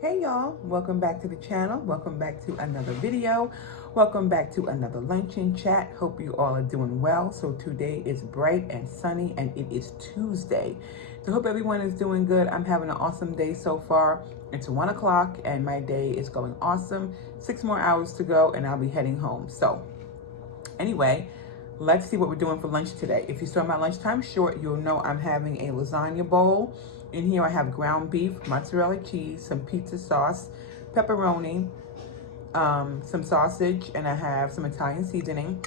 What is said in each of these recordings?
Hey y'all, welcome back to the channel. Welcome back to another video. Welcome back to another luncheon chat. Hope you all are doing well. So today is bright and sunny and it is Tuesday. So hope everyone is doing good. I'm having an awesome day so far. It's 1 o'clock and my day is going awesome. 6 more hours to go and I'll be heading home. So anyway, let's see what we're doing for lunch today. If you saw my lunchtime short, you'll know I'm having a lasagna bowl. In here I have ground beef, mozzarella cheese, some pizza sauce, pepperoni, some sausage, and I have some Italian seasoning.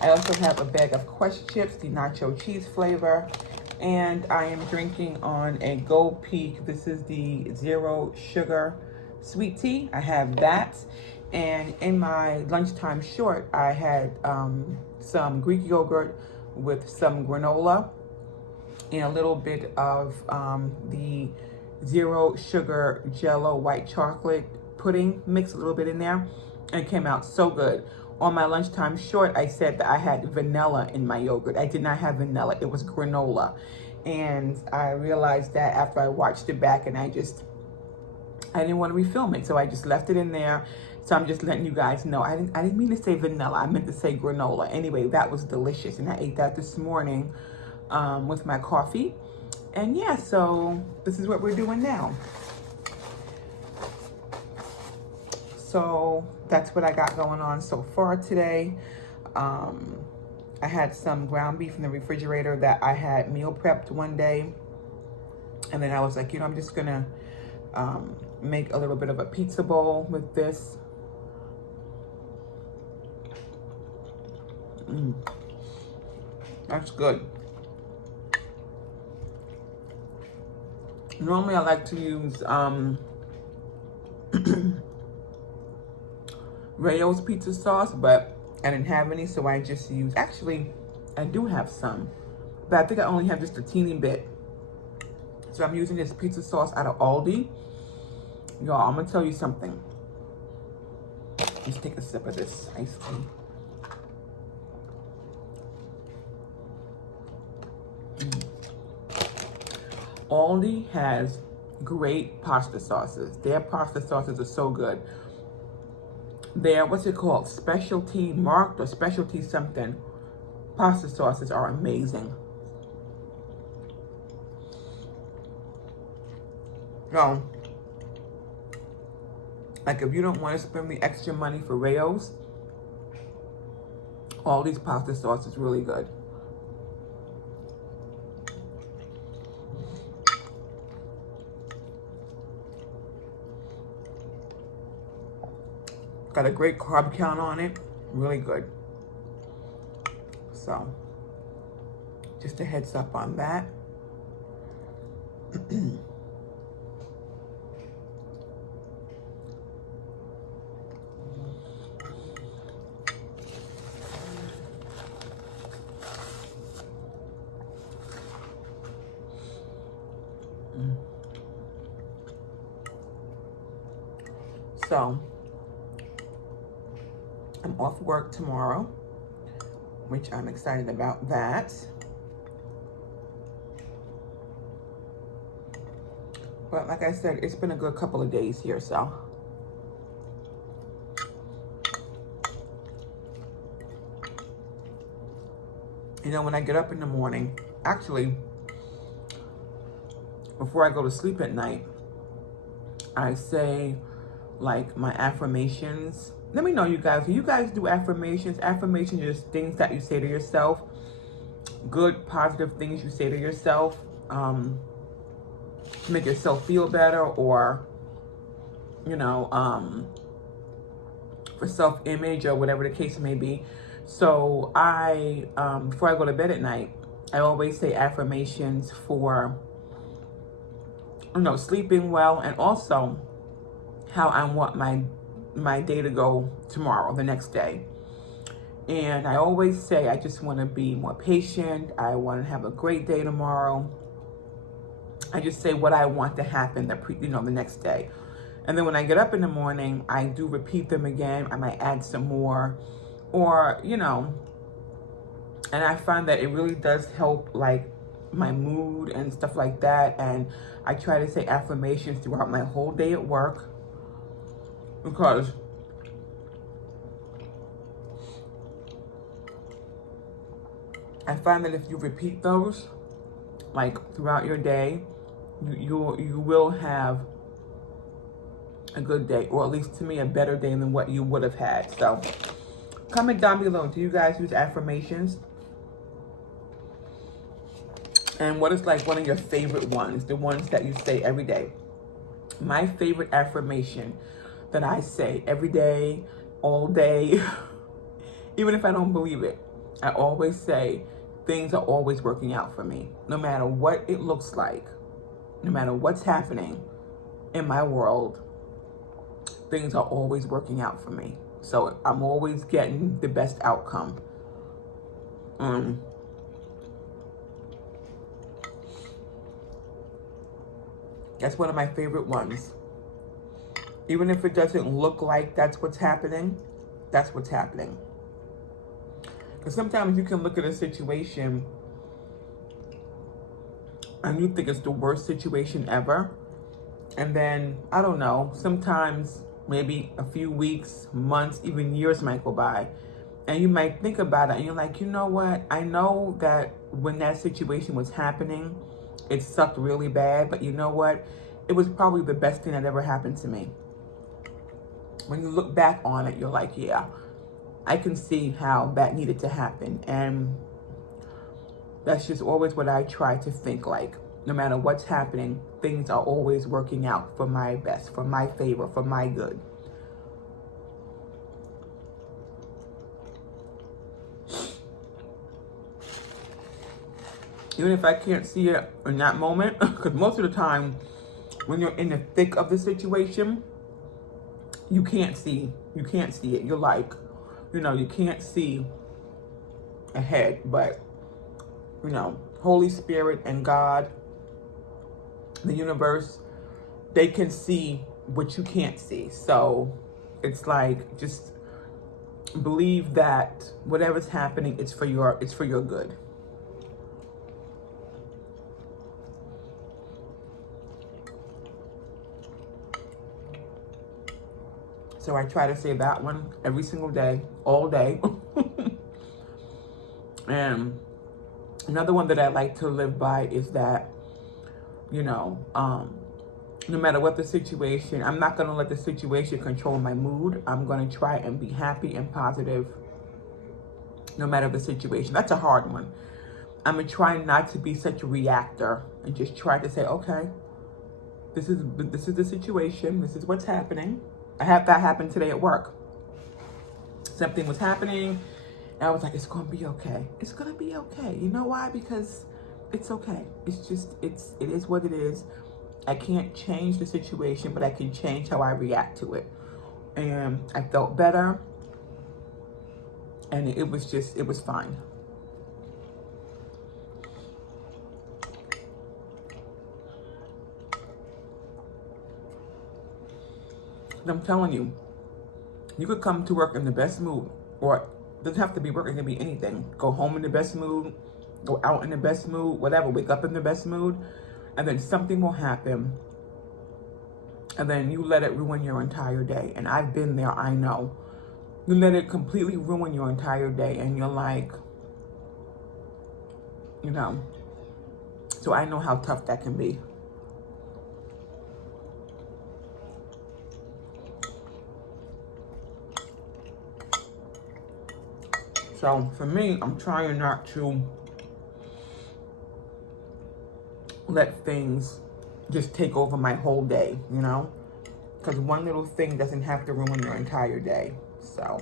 I also have a bag of Quest chips, the nacho cheese flavor, and I am drinking on a Gold Peak. This is the zero sugar sweet tea. I have that. And in my lunchtime short, I had some Greek yogurt with some granola and a little bit of the zero sugar Jello white chocolate pudding mix, a little bit in there, and it came out so good. On my lunchtime short, I said that I had vanilla in my yogurt. I did not have vanilla, it was granola. And I realized that after I watched it back, and I didn't want to refilm it, so I just left it in there. So I'm just letting you guys know. I didn't mean to say vanilla, I meant to say granola. Anyway, that was delicious, and I ate that this morning with my coffee. And yeah, so this is what we're doing now. So that's what I got going on so far today. I had some ground beef in the refrigerator that I had meal prepped one day. And then I was like, I'm just gonna make a little bit of a pizza bowl with this. That's good. Normally I like to use Rayo's pizza sauce, but I didn't have any, so I just used, actually, I do have some, but I think I only have just a teeny bit. So I'm using this pizza sauce out of Aldi. Y'all, I'm gonna tell you something. Let's take a sip of this iced tea. Aldi has great pasta sauces. Their pasta sauces are so good. Their, what's it called? Specialty marked or specialty something. Pasta sauces are amazing. So, like if you don't want to spend the extra money for Rayo's, Aldi's pasta sauce is really good. Got a great carb count on it, really good. So, just a heads up on that. So, I'm off work tomorrow, which I'm excited about that. But like I said, it's been a good couple of days here, so. When I get up in the morning, actually, before I go to sleep at night, I say like my affirmations. Let me know, you guys, do you guys do affirmations? Affirmations are just things that you say to yourself, good, positive things you say to yourself to make yourself feel better, or, for self-image or whatever the case may be. So I, before I go to bed at night, I always say affirmations for, sleeping well, and also how I want my day to go tomorrow, the next day. And I always say I just want to be more patient. I want to have a great day tomorrow. I just say what I want to happen the next day. And then when I get up in the morning, I do repeat them again. I might add some more, or and I find that it really does help, like my mood and stuff like that. And I try to say affirmations throughout my whole day at work, because I find that if you repeat those, like throughout your day, you will have a good day, or at least to me, a better day than what you would have had. So comment down below, do you guys use affirmations? And what is like one of your favorite ones, the ones that you say every day? My favorite affirmation that I say every day, all day, even if I don't believe it, I always say, things are always working out for me. No matter what it looks like, no matter what's happening in my world, things are always working out for me. So I'm always getting the best outcome. That's one of my favorite ones. Even if it doesn't look like that's what's happening, that's what's happening. Because sometimes you can look at a situation and you think it's the worst situation ever. And then, I don't know, sometimes maybe a few weeks, months, even years might go by. And you might think about it and you're like, you know what? I know that when that situation was happening, it sucked really bad. But you know what? It was probably the best thing that ever happened to me. When you look back on it, you're like, yeah, I can see how that needed to happen. And that's just always what I try to think like. No matter what's happening, things are always working out for my best, for my favor, for my good. Even if I can't see it in that moment, because most of the time, when you're in the thick of the situation, you can't see it. You're like, you know, you can't see ahead, but, you know, Holy Spirit and God, the universe, they can see what you can't see. So it's like, just believe that whatever's happening, it's for your good. So I try to say that one every single day, all day. And another one that I like to live by is that, you know, no matter what the situation, I'm not going to let the situation control my mood. I'm going to try and be happy and positive no matter the situation. That's a hard one. I'm going to try not to be such a reactor and just try to say, okay, this is the situation. This is what's happening. I had that happen today at work. Something was happening, and I was like, it's going to be okay. It's going to be okay. You know why? Because it's okay. It's just, it is what it is. I can't change the situation, but I can change how I react to it. And I felt better, and it was fine. I'm telling you, you could come to work in the best mood, or it doesn't have to be work, it can be anything. Go home in the best mood, go out in the best mood, whatever, wake up in the best mood, and then something will happen, and then you let it ruin your entire day. And I've been there, I know. You let it completely ruin your entire day, and you're like, you know, so I know how tough that can be. So for me, I'm trying not to let things just take over my whole day, you know? Because one little thing doesn't have to ruin your entire day. So,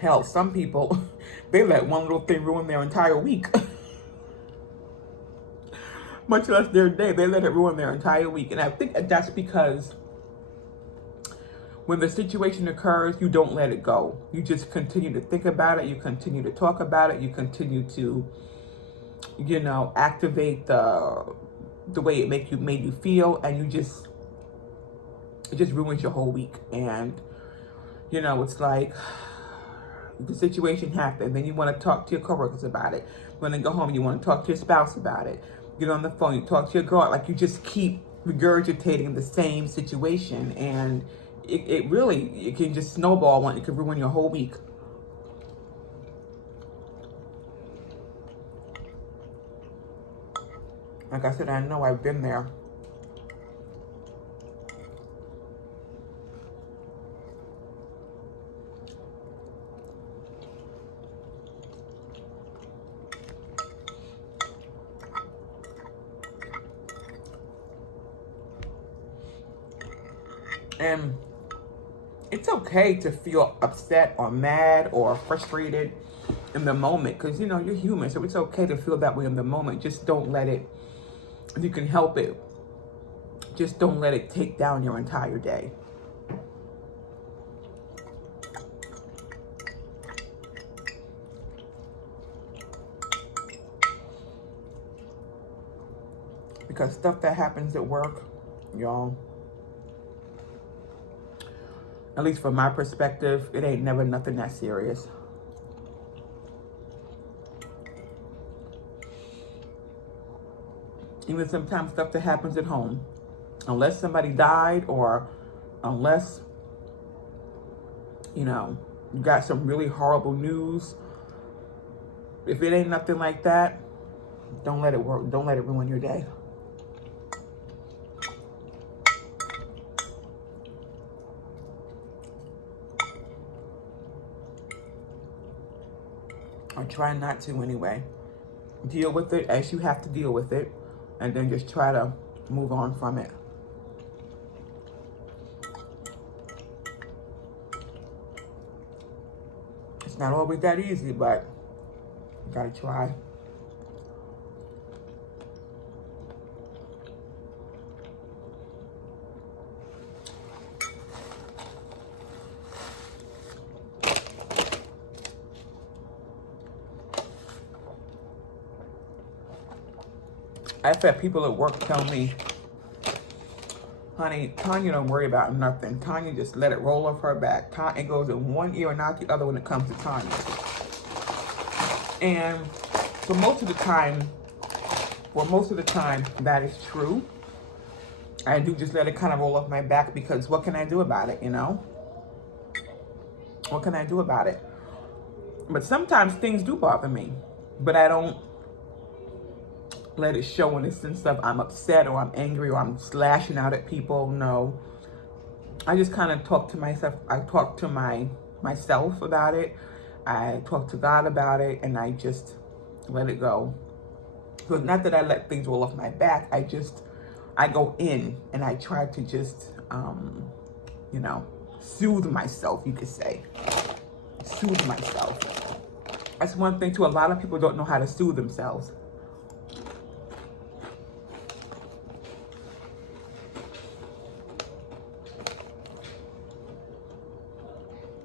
hell, some people, they let one little thing ruin their entire week. Much less their day, they let it ruin their entire week. And I think that's because when the situation occurs, you don't let it go. You just continue to think about it. You continue to talk about it. You continue to, you know, activate the way it made you feel, and it just ruins your whole week. And, you know, it's like, the situation happened. Then you want to talk to your coworkers about it. When you go home, you want to talk to your spouse about it. Get on the phone, you talk to your girl. Like, you just keep regurgitating the same situation, and it really, it can just snowball. It can ruin your whole week. Like I said, I know I've been there. And it's okay to feel upset or mad or frustrated in the moment, because, you know, you're human. So it's okay to feel that way in the moment. Just don't let it, if you can help it, just don't let it take down your entire day. Because stuff that happens at work, y'all, at least from my perspective, it ain't never nothing that serious. Even sometimes stuff that happens at home, unless somebody died or unless, you know, you got some really horrible news, if it ain't nothing like that, don't let it work. Don't let it ruin your day. Or try not to anyway. Deal with it as you have to deal with it, and then just try to move on from it. It's not always that easy, but you gotta try. I've had people at work tell me, honey, Tanya don't worry about nothing. Tanya just let it roll off her back. It goes in one ear and out the other when it comes to Tanya. And for most of the time, that is true. I do just let it kind of roll off my back, because what can I do about it, you know? What can I do about it? But sometimes things do bother me, but I don't let it show in the sense of I'm upset or I'm angry or I'm slashing out at people. No, I just kind of talk to myself. I talk to myself about it. I talk to God about it, and I just let it go. So it's not that I let things roll off my back. I go in and I try to just, you know, soothe myself, you could say. Soothe myself. That's one thing too. A lot of people don't know how to soothe themselves.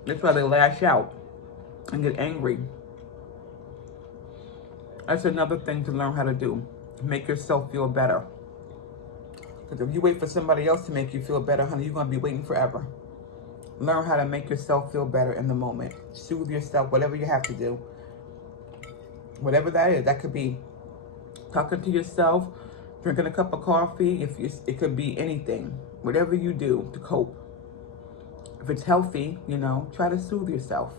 That's why they lash out and get angry. That's another thing to learn how to do. Make yourself feel better. Because if you wait for somebody else to make you feel better, honey, you're going to be waiting forever. Learn how to make yourself feel better in the moment. Soothe yourself, whatever you have to do. Whatever that is. That could be talking to yourself, drinking a cup of coffee. It could be anything. Whatever you do to cope. If it's healthy, you know, try to soothe yourself.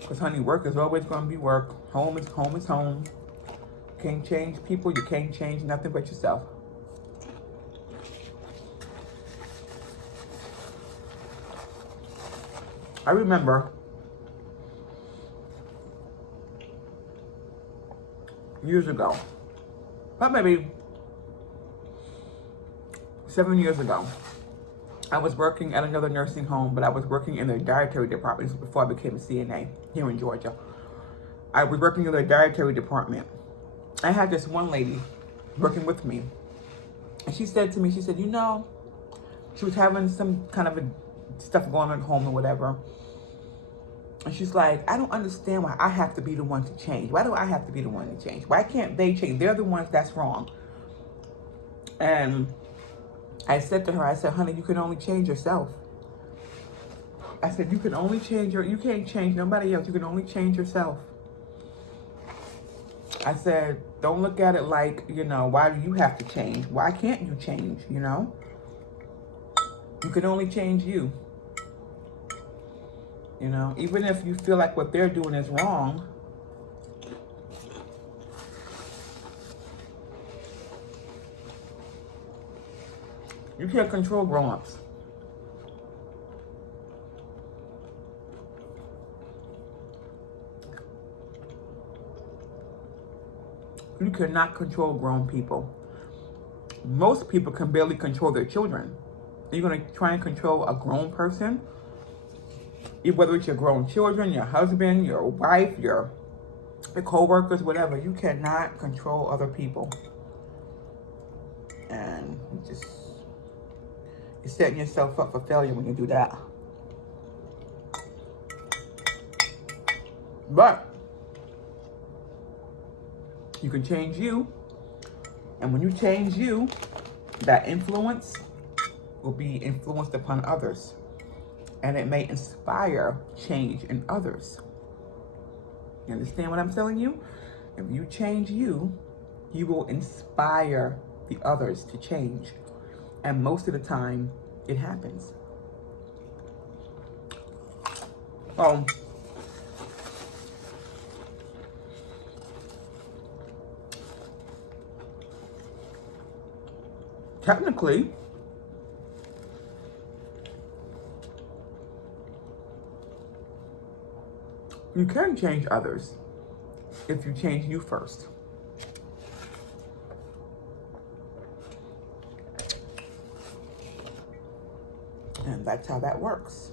Because, honey, work is always going to be work. Home is home. Can't change people. You can't change nothing but yourself. I remember years ago, about maybe 7 years ago, I was working at another nursing home, but I was working in the dietary department. This was before I became a CNA here in Georgia. I was working in the dietary department. I had this one lady working with me, and she said to me, she said, you know, She was having some kind of stuff going on at home or whatever. And she's like, I don't understand why I have to be the one to change. Why do I have to be the one to change? Why can't they change? They're the ones that's wrong. And I said to her, I said, honey, you can only change yourself. I said, you can only change you can't change nobody else. You can only change yourself. I said, don't look at it like, you know, why do you have to change? Why can't you change, you know? You can only change you. You know, even if you feel like what they're doing is wrong, you can't control grown-ups. You cannot control grown people. Most people can barely control their children. You're going to try and control a grown person? Whether it's your grown children, your husband, your wife, your co-workers, whatever. You cannot control other people. And you're setting yourself up for failure when you do that. But you can change you. And when you change you, that influence will be influenced upon others. And it may inspire change in others. You understand what I'm telling you? If you change you, you will inspire the others to change. And most of the time, it happens. Technically, you can change others if you change you first. And that's how that works.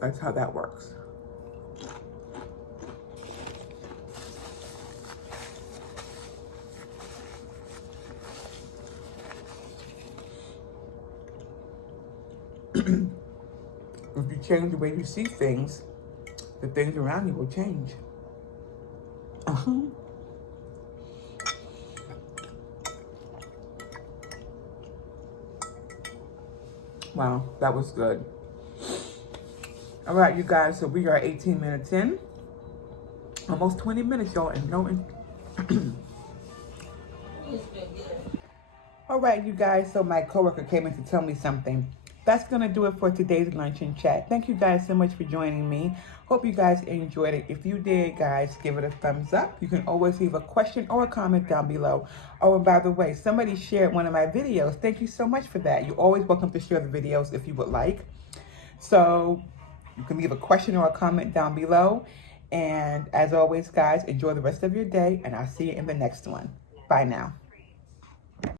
That's how that works. If you change the way you see things, the things around you will change. Wow, that was good. All right, you guys, so we are 18 minutes in. Almost 20 minutes, y'all, and no... All right, you guys, so my coworker came in to tell me something. That's going to do it for today's lunch and chat. Thank you guys so much for joining me. Hope you guys enjoyed it. If you did, guys, give it a thumbs up. You can always leave a question or a comment down below. Oh, and by the way, somebody shared one of my videos. Thank you so much for that. You're always welcome to share the videos if you would like. So you can leave a question or a comment down below. And as always, guys, enjoy the rest of your day, and I'll see you in the next one. Bye now.